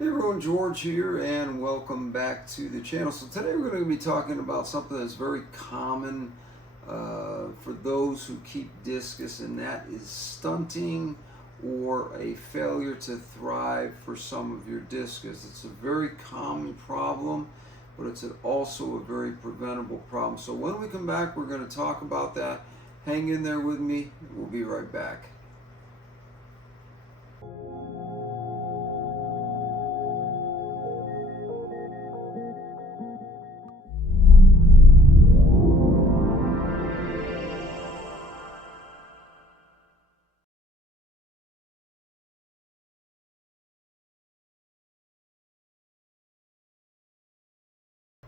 Hey everyone, George here, and welcome back to the channel. So today we're going to be talking about something that's very common for those who keep discus, and that is stunting or a failure to thrive for some of your discus. It's a very common problem, but it's also a very preventable problem. So when we come back, we're going to talk about that. Hang in there with me. We'll be right back.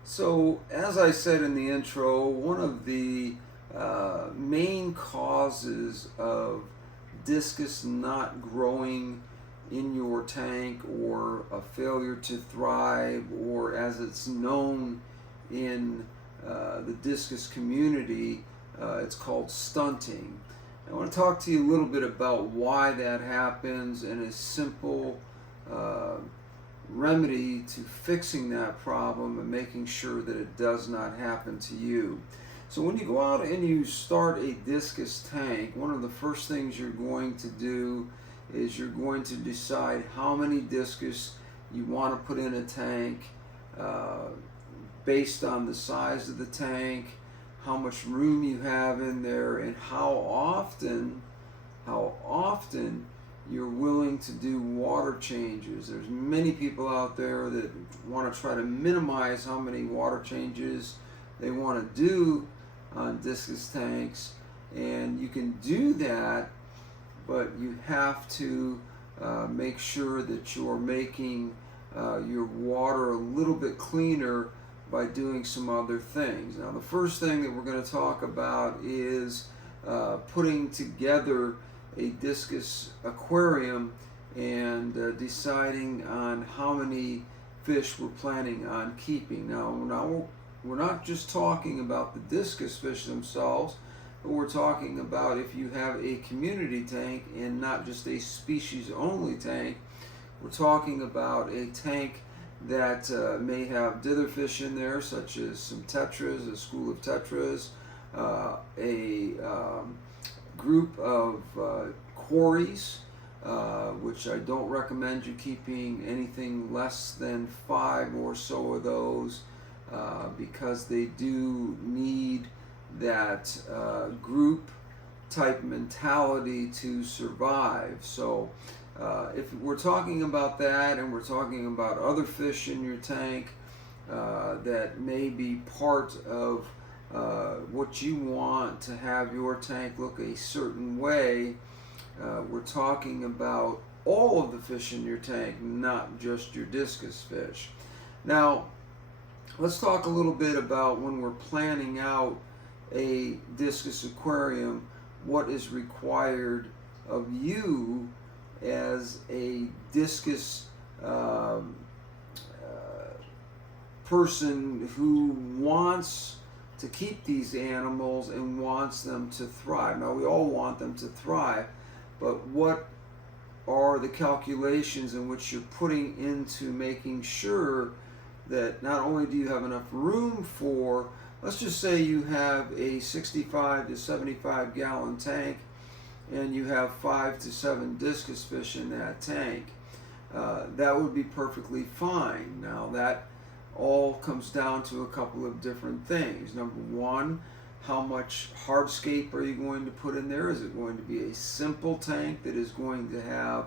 So, as I said in the intro, one of the main causes of discus not growing in your tank, or a failure to thrive, or as it's known in the discus community, it's called stunting. I want to talk to you a little bit about why that happens and a simple remedy to fixing that problem and making sure that it does not happen to you. So when you go out and you start a discus tank, one of the first things you're going to do is you're going to decide how many discus you want to put in a tank based on the size of the tank, how much room you have in there, and how often you're willing to do water changes. There's many people out there that want to try to minimize how many water changes they want to do on discus tanks, and you can do that, but you have to make sure that you're making your water a little bit cleaner by doing some other things. Now, the first thing that we're going to talk about is putting together a discus aquarium and deciding on how many fish we're planning on keeping. Now we're not just talking about the discus fish themselves, but we're talking about if you have a community tank and not just a species only tank. We're talking about a tank that may have dither fish in there, such as some tetras, a school of tetras, a group of quarries, which I don't recommend you keeping anything less than 5 or so of those, because they do need that group type mentality to survive. So if we're talking about that, and we're talking about other fish in your tank that may be part of what you want to have your tank look a certain way, we're talking about all of the fish in your tank, not just your discus fish. Now, let's talk a little bit about when we're planning out a discus aquarium, what is required of you as a discus person who wants to keep these animals and wants them to thrive. Now, we all want them to thrive, but what are the calculations in which you're putting into making sure that not only do you have enough room for, let's just say you have a 65 to 75 gallon tank and you have 5 to 7 discus fish in that tank, that would be perfectly fine. Now, that all comes down to a couple of different things. Number one, how much hardscape are you going to put in there? Is it going to be a simple tank that is going to have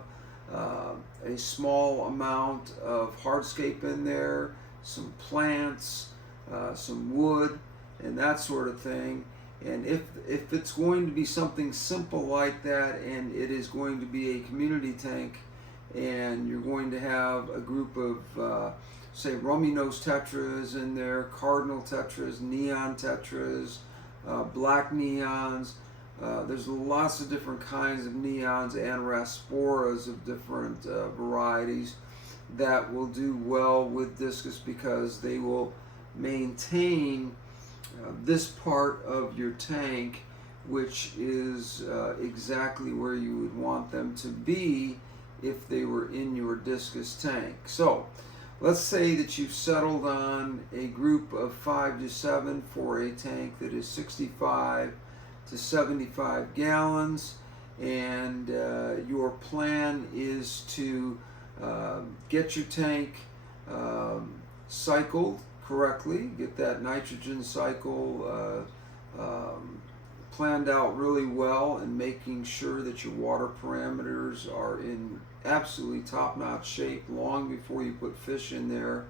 a small amount of hardscape in there, some plants, some wood, and that sort of thing? And if it's going to be something simple like that, and it is going to be a community tank, and you're going to have a group of say rummy nose tetras in there, cardinal tetras, neon tetras, black neons. There's lots of different kinds of neons and rasporas of different varieties that will do well with discus, because they will maintain this part of your tank, which is exactly where you would want them to be if they were in your discus tank. So let's say that you've settled on a group of 5 to 7 for a tank that is 65 to 75 gallons, and your plan is to get your tank cycled correctly, get that nitrogen cycle planned out really well, and making sure that your water parameters are in absolutely top-notch shape long before you put fish in there.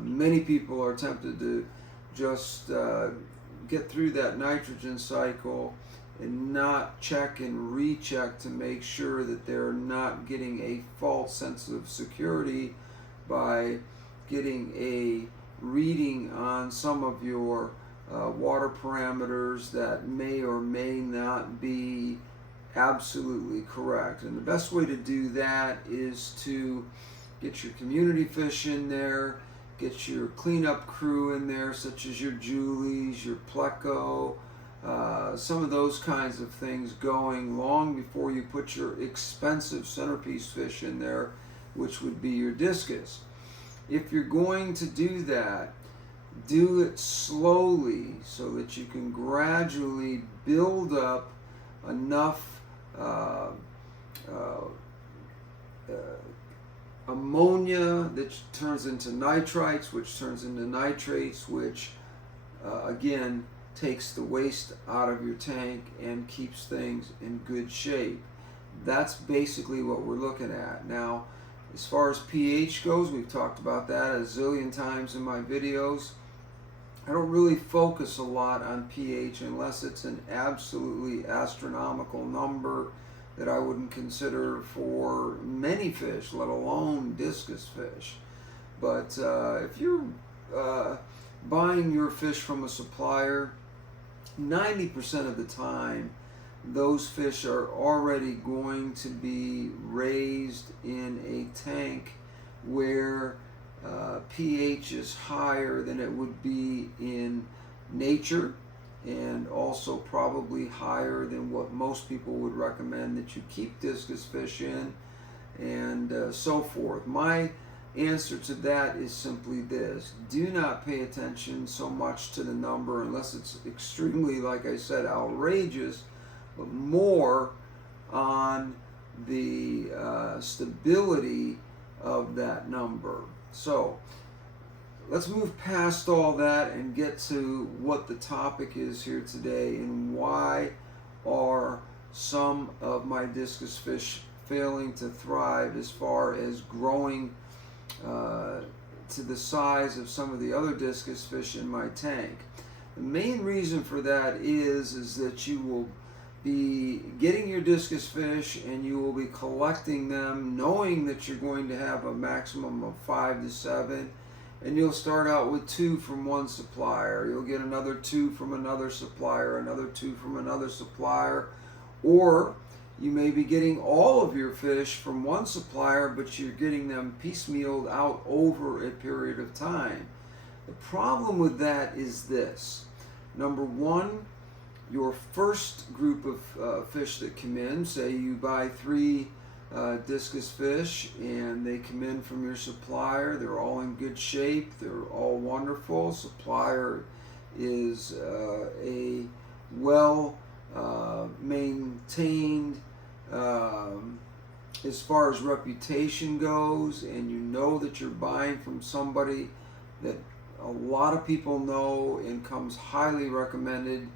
Many people are tempted to just get through that nitrogen cycle and not check and recheck to make sure that they're not getting a false sense of security by getting a reading on some of your water parameters that may or may not be absolutely correct. And the best way to do that is to get your community fish in there, get your cleanup crew in there, such as your Julies, your Pleco, some of those kinds of things going long before you put your expensive centerpiece fish in there, which would be your discus. If you're going to do that, do it slowly so that you can gradually build up enough ammonia that turns into nitrites, which turns into nitrates, which again takes the waste out of your tank and keeps things in good shape. That's basically what we're looking at. Now, as far as pH goes, we've talked about that a zillion times in my videos. I don't really focus a lot on pH unless it's an absolutely astronomical number that I wouldn't consider for many fish, let alone discus fish. But if you're buying your fish from a supplier, 90% of the time those fish are already going to be raised in a tank where pH is higher than it would be in nature, and also probably higher than what most people would recommend that you keep discus fish in, and so forth. My answer to that is simply this: do not pay attention so much to the number unless it's extremely, like I said, outrageous, but more on the stability of that number. So let's move past all that and get to what the topic is here today, and why are some of my discus fish failing to thrive as far as growing to the size of some of the other discus fish in my tank. The main reason for that is that you will be getting your discus fish and you will be collecting them knowing that you're going to have a maximum of 5 to 7, and you'll start out with 2 from one supplier. You'll get another 2 from another supplier, another 2 from another supplier, or you may be getting all of your fish from one supplier, but you're getting them piecemealed out over a period of time. The problem with that is this. Number one, your first group of fish that come in, say you buy 3 discus fish and they come in from your supplier, they're all in good shape, they're all wonderful. Supplier is a well maintained as far as reputation goes, and you know that you're buying from somebody that a lot of people know and comes highly recommended,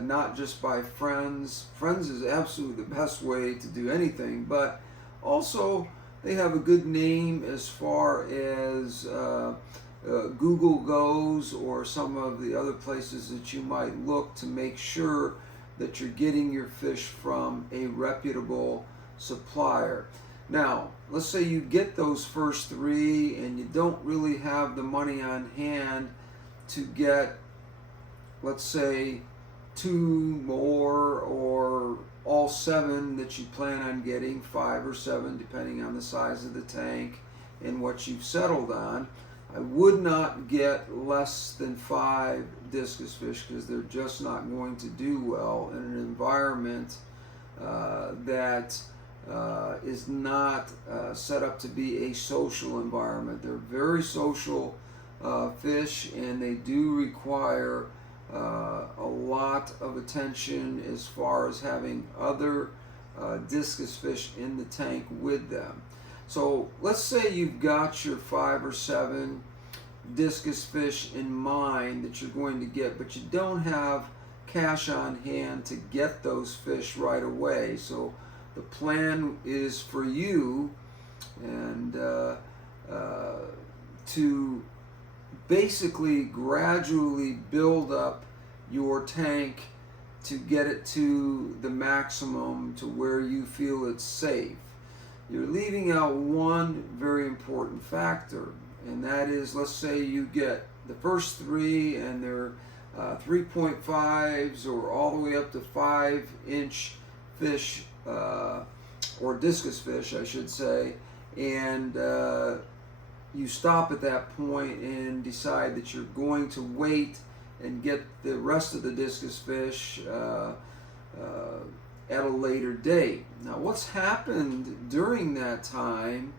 not just by friends. Friends is absolutely the best way to do anything, but also they have a good name as far as Google goes, or some of the other places that you might look to make sure that you're getting your fish from a reputable supplier. Now, let's say you get those first 3 and you don't really have the money on hand to get, let's say, 2 more, or all 7 that you plan on getting, 5 or 7 depending on the size of the tank and what you've settled on. I would not get less than 5 discus fish, because they're just not going to do well in an environment that is not set up to be a social environment. They're very social fish, and they do require a lot of attention as far as having other discus fish in the tank with them. So let's say you've got your 5 or 7 discus fish in mind that you're going to get, but you don't have cash on hand to get those fish right away. So the plan is for you and to basically gradually build up your tank to get it to the maximum to where you feel it's safe. You're leaving out one very important factor, and that is, let's say you get the first 3 and they're 3.5s or all the way up to 5-inch fish, or discus fish I should say, and you stop at that point and decide that you're going to wait and get the rest of the discus fish at a later date. Now what's happened during that time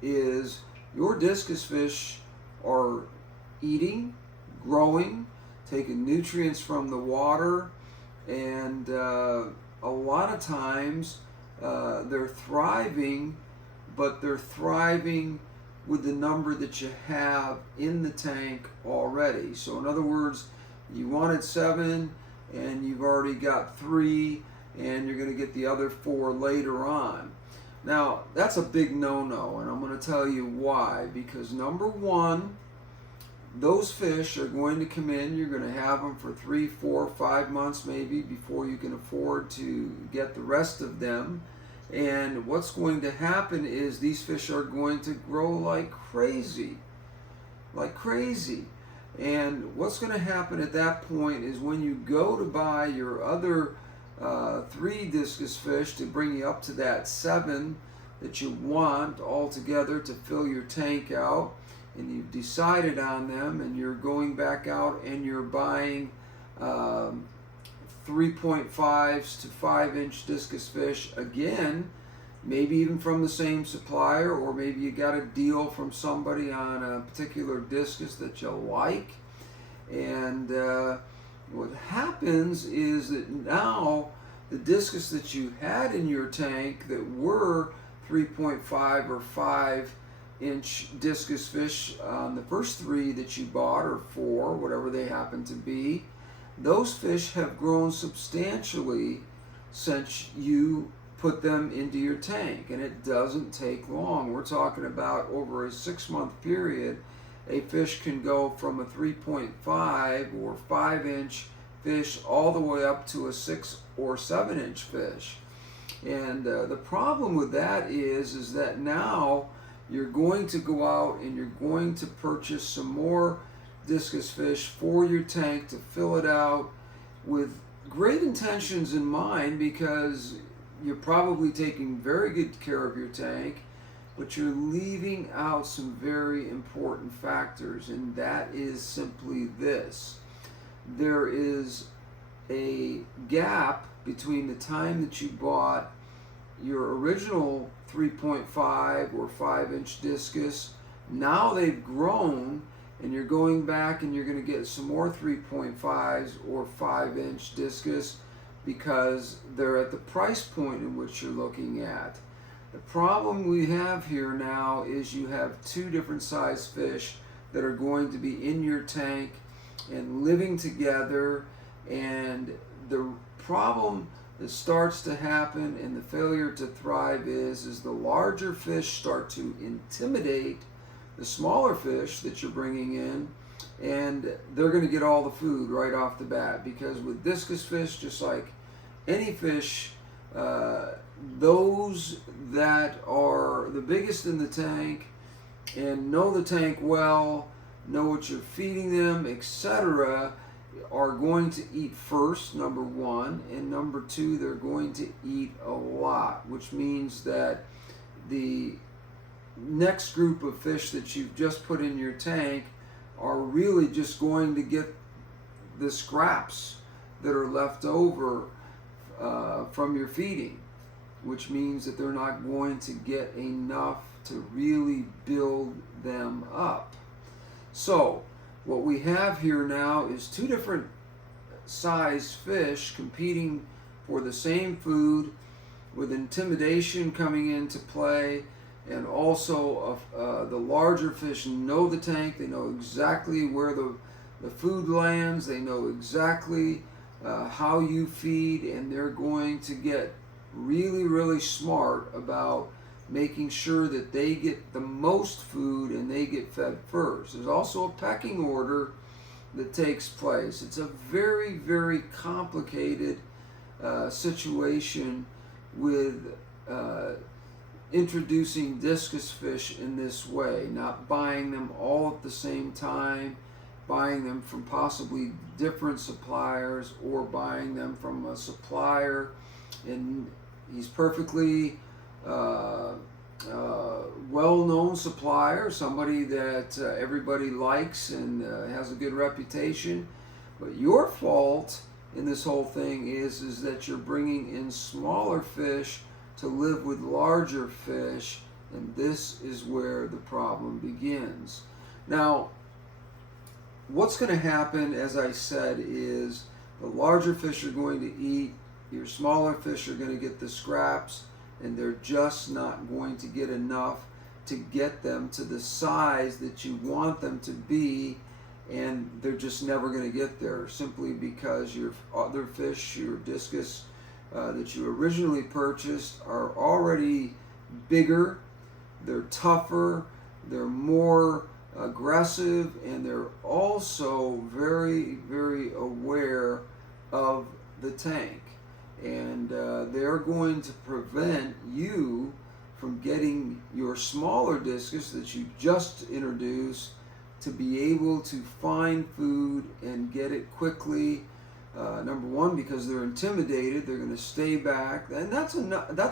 is your discus fish are eating, growing, taking nutrients from the water, and a lot of times they're thriving, but they're thriving with the number that you have in the tank already. So in other words, you wanted 7 and you've already got 3, and you're going to get the other 4 later on. Now that's a big no-no, and I'm going to tell you why. Because number one, those fish are going to come in, you're going to have them for 3, 4, 5 months maybe before you can afford to get the rest of them. And what's going to happen is these fish are going to grow like crazy. And what's going to happen at that point is when you go to buy your other 3 discus fish to bring you up to that 7 that you want altogether to fill your tank out, and you've decided on them, and you're going back out and you're buying 3.5s to 5-inch discus fish again, maybe even from the same supplier, or maybe you got a deal from somebody on a particular discus that you like. And what happens is that now the discus that you had in your tank that were 3.5 or 5-inch discus fish on the first 3 that you bought, or 4, whatever they happen to be, those fish have grown substantially since you put them into your tank, and it doesn't take long. We're talking about over a 6-month period, a fish can go from a 3.5 or 5-inch fish all the way up to a 6 or 7-inch fish. And the problem with that is that now you're going to go out and you're going to purchase some more discus fish for your tank to fill it out with great intentions in mind, because you're probably taking very good care of your tank, but you're leaving out some very important factors, and that is simply this. There is a gap between the time that you bought your original 3.5 or 5-inch discus. Now they've grown, and you're going back and you're going to get some more 3.5s or 5-inch discus because they're at the price point in which you're looking at. The problem we have here now is you have 2 different size fish that are going to be in your tank and living together, and the problem that starts to happen and the failure to thrive is the larger fish start to intimidate the smaller fish that you're bringing in, and they're going to get all the food right off the bat. Because with discus fish, just like any fish, those that are the biggest in the tank and know the tank well, know what you're feeding them, etc., are going to eat first, number one, and number two, they're going to eat a lot, which means that the next group of fish that you've just put in your tank are really just going to get the scraps that are left over from your feeding. which means that they're not going to get enough to really build them up. So what we have here now is two different size fish competing for the same food, with intimidation coming into play, and also the larger fish know the tank. They know exactly where the food lands. They know exactly how you feed, and they're going to get really, really smart about making sure that they get the most food and they get fed first. There's also a pecking order that takes place. It's a very, very complicated situation with introducing discus fish in this way, not buying them all at the same time, buying them from possibly different suppliers, or buying them from a supplier and he's perfectly well-known supplier, somebody that everybody likes and has a good reputation. But your fault in this whole thing is that you're bringing in smaller fish to live with larger fish, and this is where the problem begins. Now, what's going to happen, as I said, is the larger fish are going to eat, your smaller fish are going to get the scraps, and they're just not going to get enough to get them to the size that you want them to be, and they're just never going to get there, simply because your other fish, your discus that you originally purchased, are already bigger, they're tougher, they're more aggressive, and they're also very, very aware of the tank. And they're going to prevent you from getting your smaller discus that you just introduced to be able to find food and get it quickly. Number one, because they're intimidated, they're going to stay back, and that's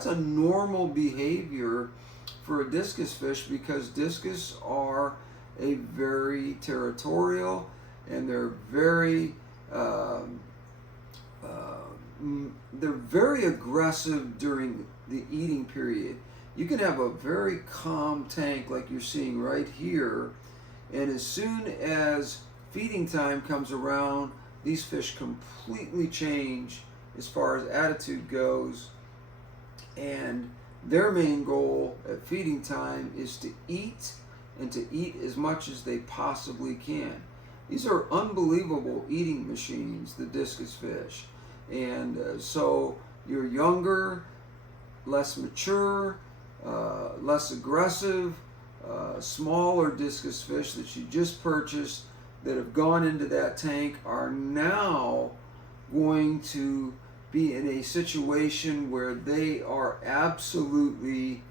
a normal behavior for a discus fish, because discus are a very territorial, and they're very aggressive during the eating period. You can have a very calm tank like you're seeing right here, and as soon as feeding time comes around, these fish completely change as far as attitude goes, and their main goal at feeding time is to eat, and to eat as much as they possibly can. These are unbelievable eating machines, the discus fish. And so you're younger, less mature, less aggressive, smaller discus fish that you just purchased that have gone into that tank are now going to be in a situation where they are absolutely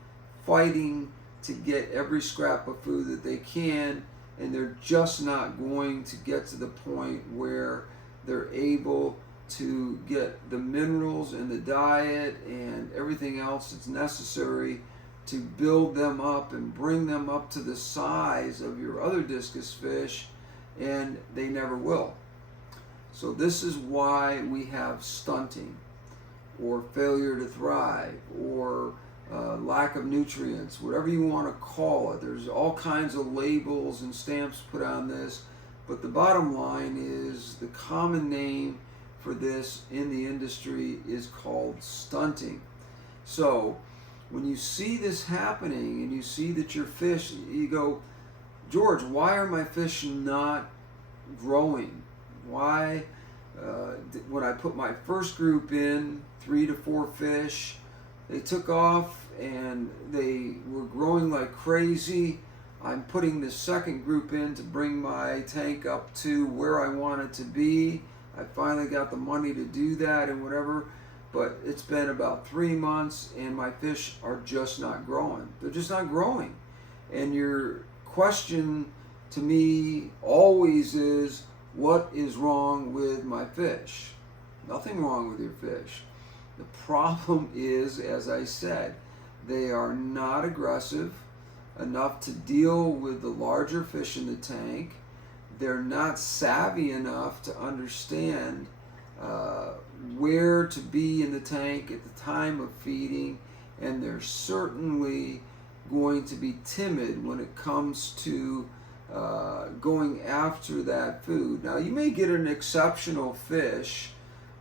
fighting to get every scrap of food that they can, and they're just not going to get to the point where they're able to get the minerals and the diet and everything else that's necessary to build them up and bring them up to the size of your other discus fish, and they never will. So this is why we have stunting, or failure to thrive, or lack of nutrients, whatever you want to call it. There's all kinds of labels and stamps put on this, but the bottom line is the common name for this in the industry is called stunting. So when you see this happening and you see that your fish, you go, George, why are my fish not growing? Why, when I put my first group in, 3 to 4 fish, they took off and they were growing like crazy. I'm putting the second group in to bring my tank up to where I want it to be. I finally got the money to do that and whatever, but it's been about 3 months and my fish are just not growing. They're just not growing. And your question to me always is, what is wrong with my fish? Nothing wrong with your fish. The problem is, as I said, they are not aggressive enough to deal with the larger fish in the tank. They're not savvy enough to understand where to be in the tank at the time of feeding, and they're certainly going to be timid when it comes to going after that food. Now, you may get an exceptional fish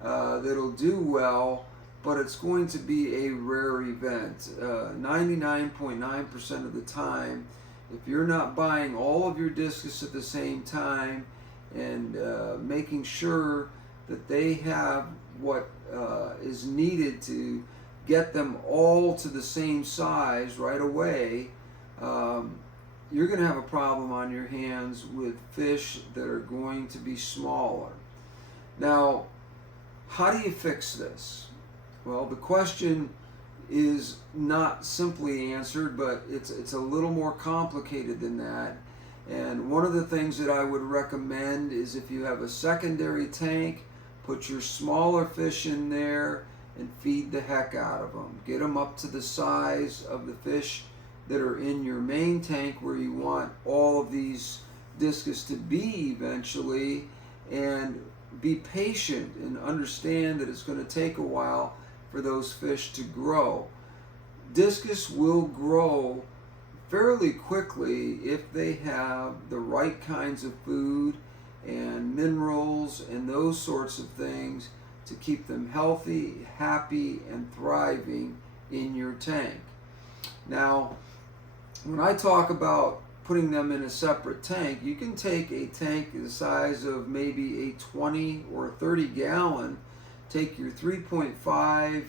that'll do well, but it's going to be a rare event. 99.9% of the time, if you're not buying all of your discus at the same time and making sure that they have what is needed to get them all to the same size right away, you're going to have a problem on your hands with fish that are going to be smaller. Now, how do you fix this? Well, the question is not simply answered, but it's a little more complicated than that. And one of the things that I would recommend is, if you have a secondary tank, put your smaller fish in there and feed the heck out of them. Get them up to the size of the fish that are in your main tank, where you want all of these discus to be eventually, and be patient and understand that it's going to take a while for those fish to grow. Discus will grow fairly quickly if they have the right kinds of food and minerals and those sorts of things to keep them healthy, happy, and thriving in your tank. Now, when I talk about putting them in a separate tank, you can take a tank the size of maybe a 20 or 30 gallon, take your 3.5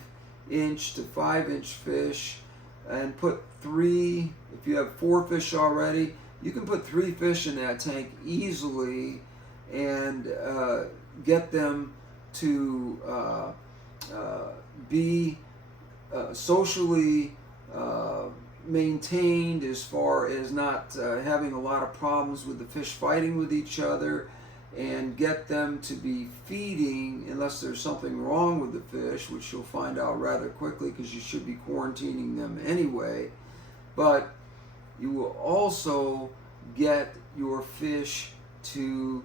inch to 5 inch fish, and put 3, if you have 4 fish already, you can put 3 fish in that tank easily and get them to be socially maintained, as far as not having a lot of problems with the fish fighting with each other, and get them to be feeding, unless there's something wrong with the fish, which you'll find out rather quickly because you should be quarantining them anyway. But you will also get your fish to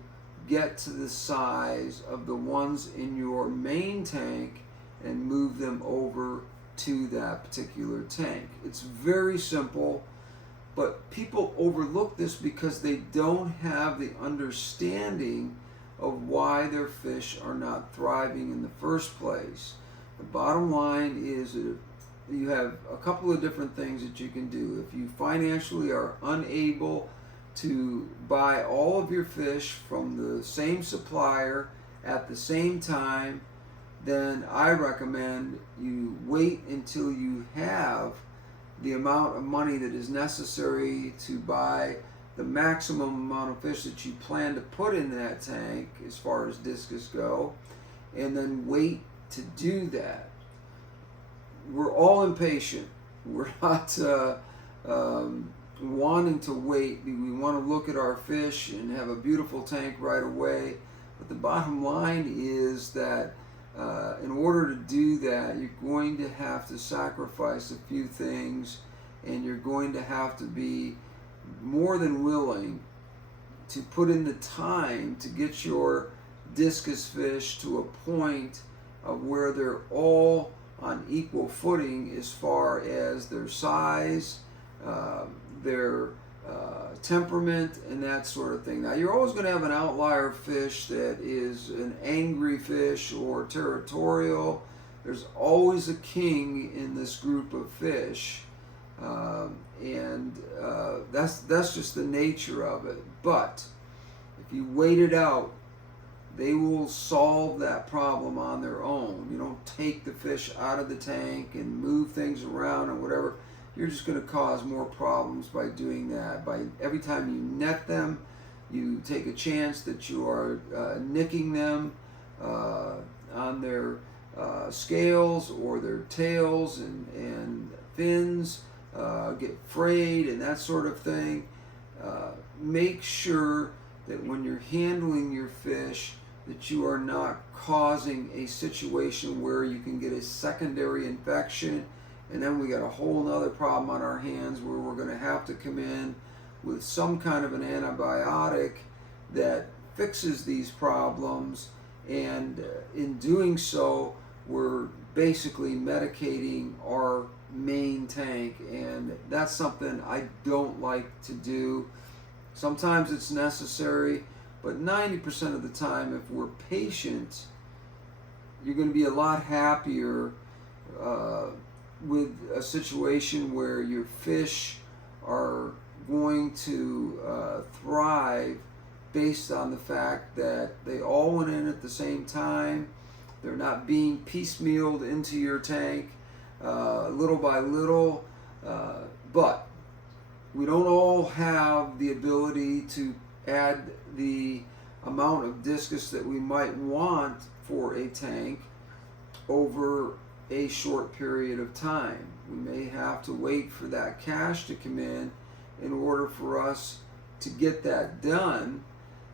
get to the size of the ones in your main tank and move them over to that particular tank. It's very simple, but people overlook this because they don't have the understanding of why their fish are not thriving in the first place. The bottom line is that you have a couple of different things that you can do. If you financially are unable to buy all of your fish from the same supplier at the same time, then I recommend you wait until you have the amount of money that is necessary to buy the maximum amount of fish that you plan to put in that tank as far as discus go, and then wait to do that. We're all impatient. We're not wanting to wait. We want to look at our fish and have a beautiful tank right away. But the bottom line is that in order to do that, you're going to have to sacrifice a few things, and you're going to have to be more than willing to put in the time to get your discus fish to a point of where they're all on equal footing as far as their size, their temperament, and that sort of thing. Now, you're always going to have an outlier fish that is an angry fish or territorial. There's always a king in this group of fish, and that's just the nature of it. But if you wait it out, they will solve that problem on their own. You don't take the fish out of the tank and move things around or whatever. You're just going to cause more problems by doing that. By every time you net them, you take a chance that you are nicking them on their scales or their tails and fins, get frayed and that sort of thing. Make sure that when you're handling your fish, that you are not causing a situation where you can get a secondary infection, and then we got a whole nother problem on our hands where we're going to have to come in with some kind of an antibiotic that fixes these problems, and in doing so, we're basically medicating our main tank, and that's something I don't like to do. Sometimes it's necessary, but 90% of the time, if we're patient, you're going to be a lot happier with a situation where your fish are going to thrive based on the fact that they all went in at the same time. They're not being piecemealed into your tank little by little, but we don't all have the ability to add the amount of discus that we might want for a tank over a short period of time. We may have to wait for that cash to come in order for us to get that done.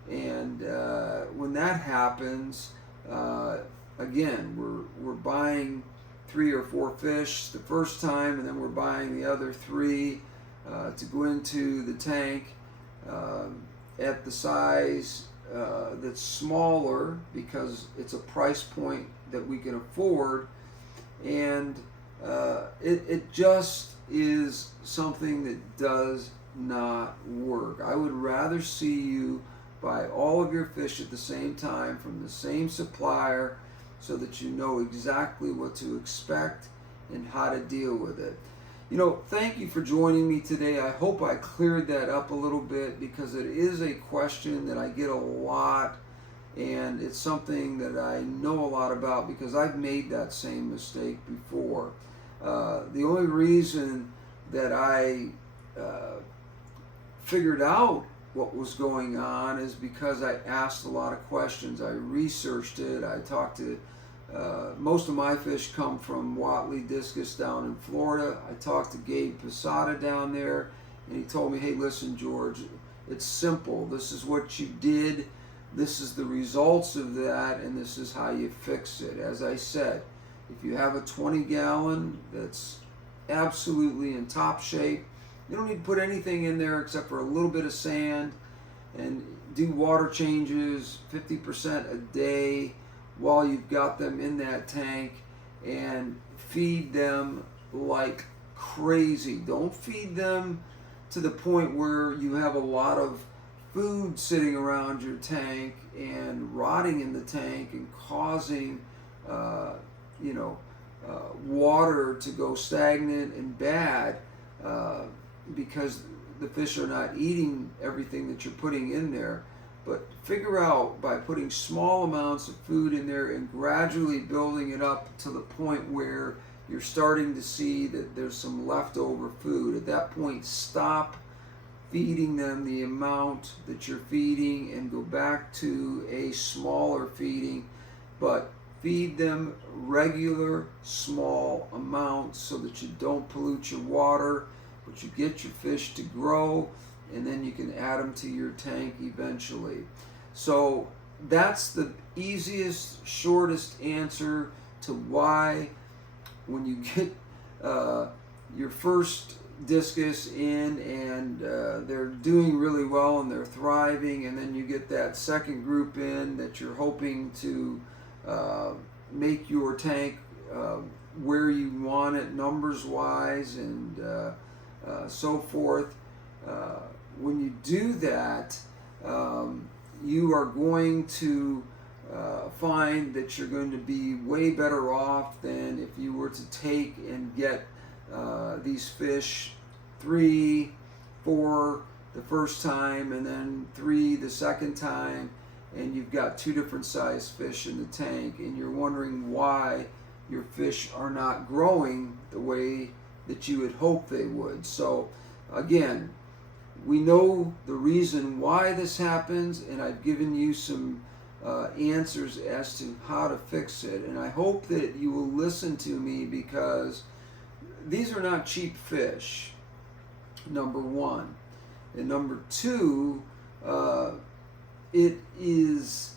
And when that happens, again, we're buying 3 or 4 fish the first time, and then we're buying the other 3 to go into the tank at the size that's smaller because it's a price point that we can afford, and it just is something that does not work. I would rather see you buy all of your fish at the same time from the same supplier so that you know exactly what to expect and how to deal with it. Thank you for joining me today. I hope I cleared that up a little bit because it is a question that I get a lot, and it's something that I know a lot about because I've made that same mistake before. The only reason that I figured out what was going on is because I asked a lot of questions. I researched it. I talked to most of my fish come from Watley Discus down in Florida. I talked to Gabe Posada down there, and he told me, hey, listen, George, it's simple. This is what you did. This is the results of that, and this is how you fix it. As I said, if you have a 20-gallon that's absolutely in top shape, you don't need to put anything in there except for a little bit of sand, and do water changes 50% a day while you've got them in that tank, and feed them like crazy. Don't feed them to the point where you have a lot of food sitting around your tank and rotting in the tank and causing water to go stagnant and bad because the fish are not eating everything that you're putting in there. But figure out by putting small amounts of food in there and gradually building it up to the point where you're starting to see that there's some leftover food. At that point, stop feeding them the amount that you're feeding and go back to a smaller feeding, but feed them regular small amounts so that you don't pollute your water, but you get your fish to grow, and then you can add them to your tank eventually. So that's the easiest, shortest answer to why when you get your first discus in and they're doing really well and they're thriving, and then you get that second group in that you're hoping to make your tank where you want it numbers wise and so forth. When you do that, you are going to find that you're going to be way better off than if you were to take and get these fish 3, 4 the first time and then 3 the second time, and you've got 2 different size fish in the tank, and you're wondering why your fish are not growing the way that you had hoped they would. So again, we know the reason why this happens, and I've given you some answers as to how to fix it. And I hope that you will listen to me because these are not cheap fish, number one. And number two, it is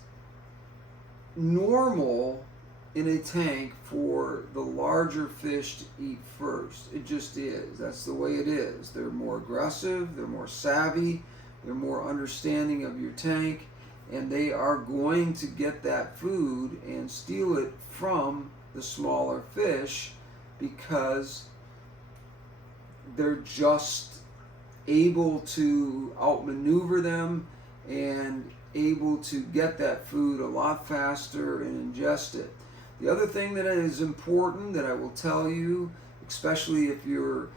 normal in a tank for the larger fish to eat first. It just is. That's the way it is. They're more aggressive, they're more savvy, they're more understanding of your tank, and they are going to get that food and steal it from the smaller fish because they're just able to outmaneuver them and able to get that food a lot faster and ingest it. The other thing that is important that I will tell you, especially if you're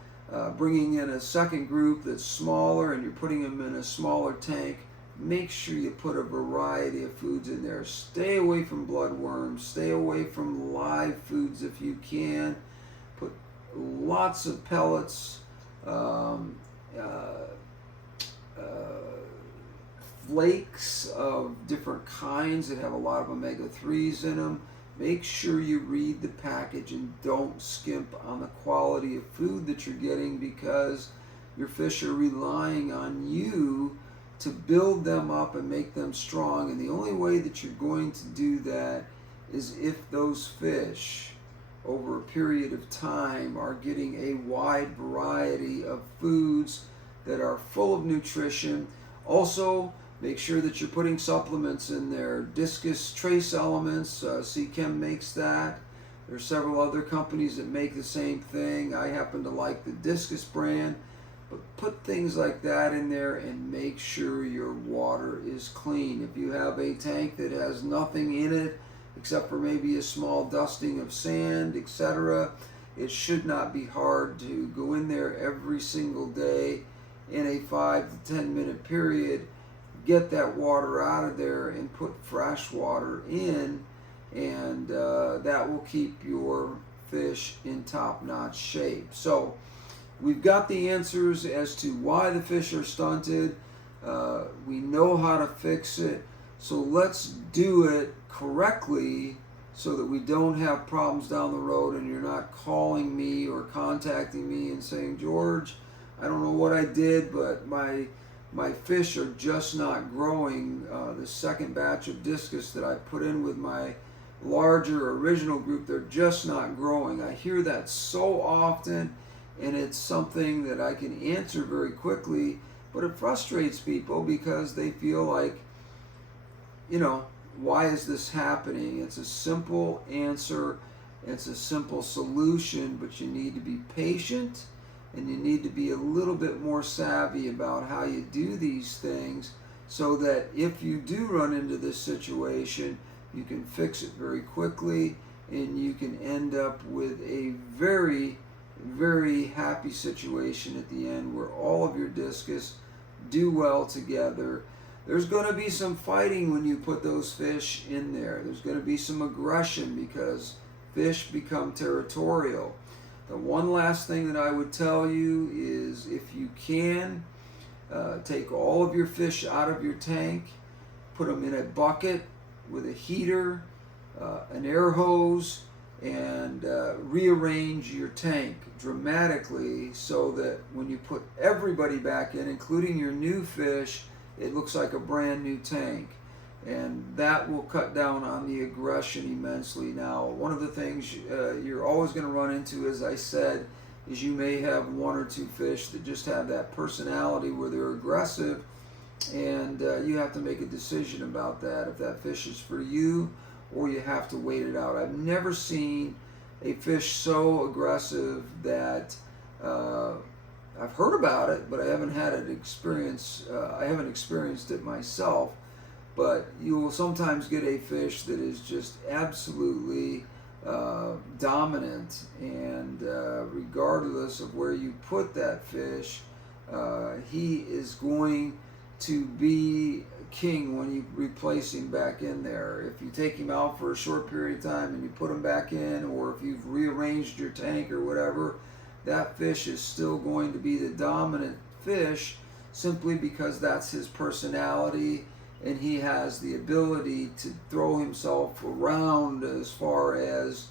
bringing in a second group that's smaller and you're putting them in a smaller tank, make sure you put a variety of foods in there. Stay away from bloodworms, stay away from live foods if you can. Put lots of pellets, flakes of different kinds that have a lot of omega-3s in them. Make sure you read the package and don't skimp on the quality of food that you're getting, because your fish are relying on you to build them up and make them strong. And the only way that you're going to do that is if those fish over a period of time are getting a wide variety of foods that are full of nutrition. Also, make sure that you're putting supplements in there. Discus trace elements, Chem makes that. There are several other companies that make the same thing. I happen to like the Discus brand. But put things like that in there and make sure your water is clean. If you have a tank that has nothing in it except for maybe a small dusting of sand, etc., it should not be hard to go in there every single day in a 5 to 10 minute period, get that water out of there and put fresh water in, and that will keep your fish in top-notch shape. So we've got the answers as to why the fish are stunted. We know how to fix it. So let's do it correctly so that we don't have problems down the road and you're not calling me or contacting me and saying, George, I don't know what I did, but my fish are just not growing. The second batch of Discus that I put in with my larger original group, they're just not growing. I hear that so often, and it's something that I can answer very quickly, but it frustrates people because they feel like, why is this happening? It's a simple answer, it's a simple solution, but you need to be patient and you need to be a little bit more savvy about how you do these things so that if you do run into this situation, you can fix it very quickly and you can end up with a very, very happy situation at the end where all of your Discus do well together. There's going to be some fighting when you put those fish in there. There's going to be some aggression because fish become territorial. The one last thing that I would tell you is if you can, take all of your fish out of your tank, put them in a bucket with a heater, an air hose, and rearrange your tank dramatically so that when you put everybody back in, including your new fish, it looks like a brand new tank. And that will cut down on the aggression immensely. Now, one of the things you're always going to run into, as I said, is you may have one or two fish that just have that personality where they're aggressive, and you have to make a decision about that, if that fish is for you or you have to wait it out. I've never seen a fish so aggressive that I've heard about it, but I haven't had it I haven't experienced it myself. But you will sometimes get a fish that is just absolutely dominant, and regardless of where you put that fish, he is going to be king when you replace him back in there. If you take him out for a short period of time and you put him back in, or if you've rearranged your tank or whatever, that fish is still going to be the dominant fish simply because that's his personality, and he has the ability to throw himself around as far as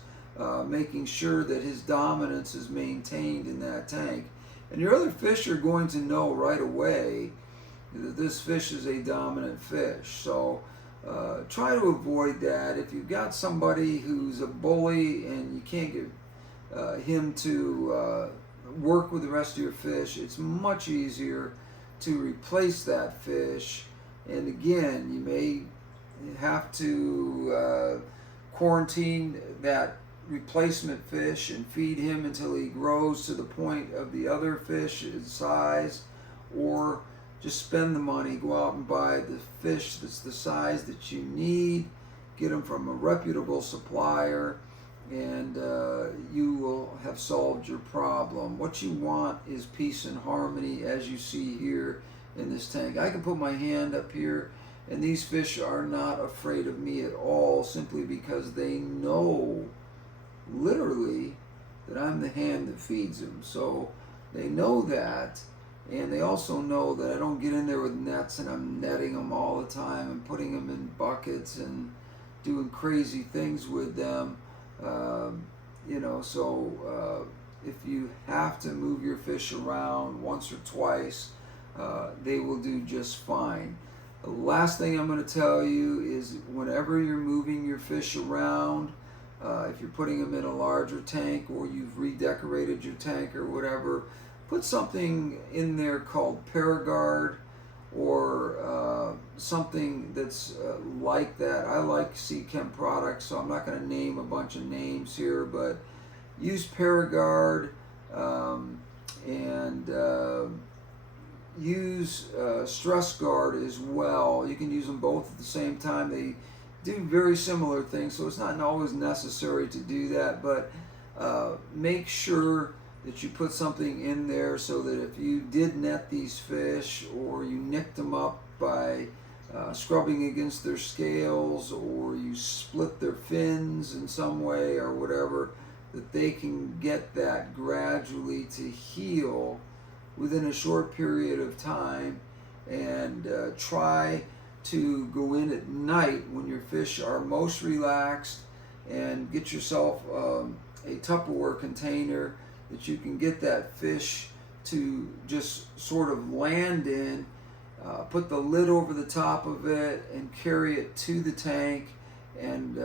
making sure that his dominance is maintained in that tank. And your other fish are going to know right away that this fish is a dominant fish. So try to avoid that. If you've got somebody who's a bully and you can't get him to work with the rest of your fish, it's much easier to replace that fish. And again, you may have to quarantine that replacement fish and feed him until he grows to the point of the other fish's size, or just spend the money, go out and buy the fish that's the size that you need, get them from a reputable supplier, and you will have solved your problem. What you want is peace and harmony, as you see here in this tank. I can put my hand up here, and these fish are not afraid of me at all, simply because they know, literally, that I'm the hand that feeds them. So they know that, and they also know that I don't get in there with nets and I'm netting them all the time and putting them in buckets and doing crazy things with them. So if you have to move your fish around once or twice, they will do just fine. The last thing I'm going to tell you is, whenever you're moving your fish around, if you're putting them in a larger tank or you've redecorated your tank or whatever, put something in there called Paragard, or something that's like that. I like Seachem products, so I'm not going to name a bunch of names here, but use Paragard, and use Stress Guard as well. You can use them both at the same time. They do very similar things, so it's not always necessary to do that, but make sure that you put something in there so that if you did net these fish, or you nicked them up by scrubbing against their scales, or you split their fins in some way or whatever, that they can get that gradually to heal within a short period of time. And try to go in at night when your fish are most relaxed, and get yourself a Tupperware container that you can get that fish to just sort of land in. Put the lid over the top of it and carry it to the tank, and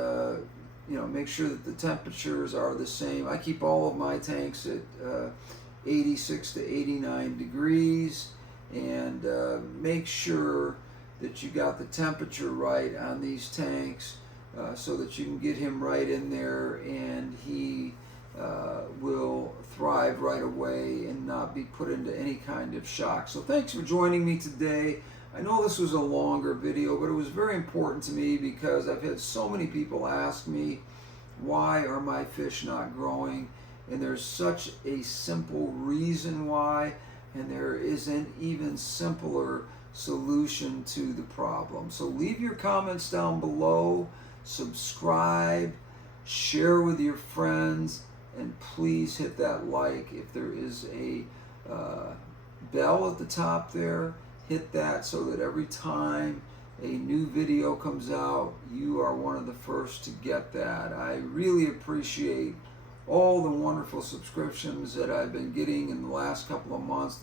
make sure that the temperatures are the same. I keep all of my tanks at 86 to 89 degrees, and make sure that you got the temperature right on these tanks, so that you can get him right in there, and he will thrive right away and not be put into any kind of shock. So thanks for joining me today. I know this was a longer video, but it was very important to me because I've had so many people ask me, why are my fish not growing? And there's such a simple reason why, and there is an even simpler solution to the problem. So leave your comments down below, subscribe, share with your friends, and please hit that like. If there is a bell at the top there, hit that so that every time a new video comes out, you are one of the first to get that. I really appreciate all the wonderful subscriptions that I've been getting in the last couple of months.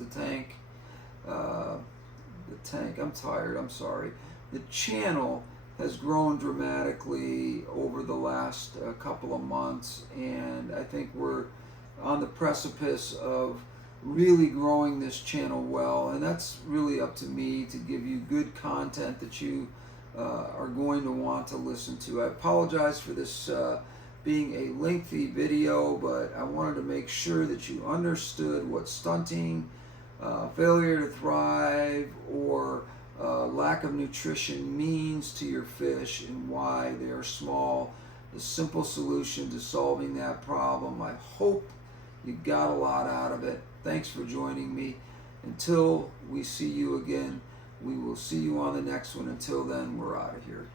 The channel has grown dramatically over the last couple of months, and I think we're on the precipice of really growing this channel well, and that's really up to me to give you good content that you are going to want to listen to. I apologize for this being a lengthy video, but I wanted to make sure that you understood what stunting, failure to thrive, or lack of nutrition means to your fish, and why they are small. The simple solution to solving that problem. I hope you got a lot out of it. Thanks for joining me. Until we see you again, we will see you on the next one. Until then, we're out of here.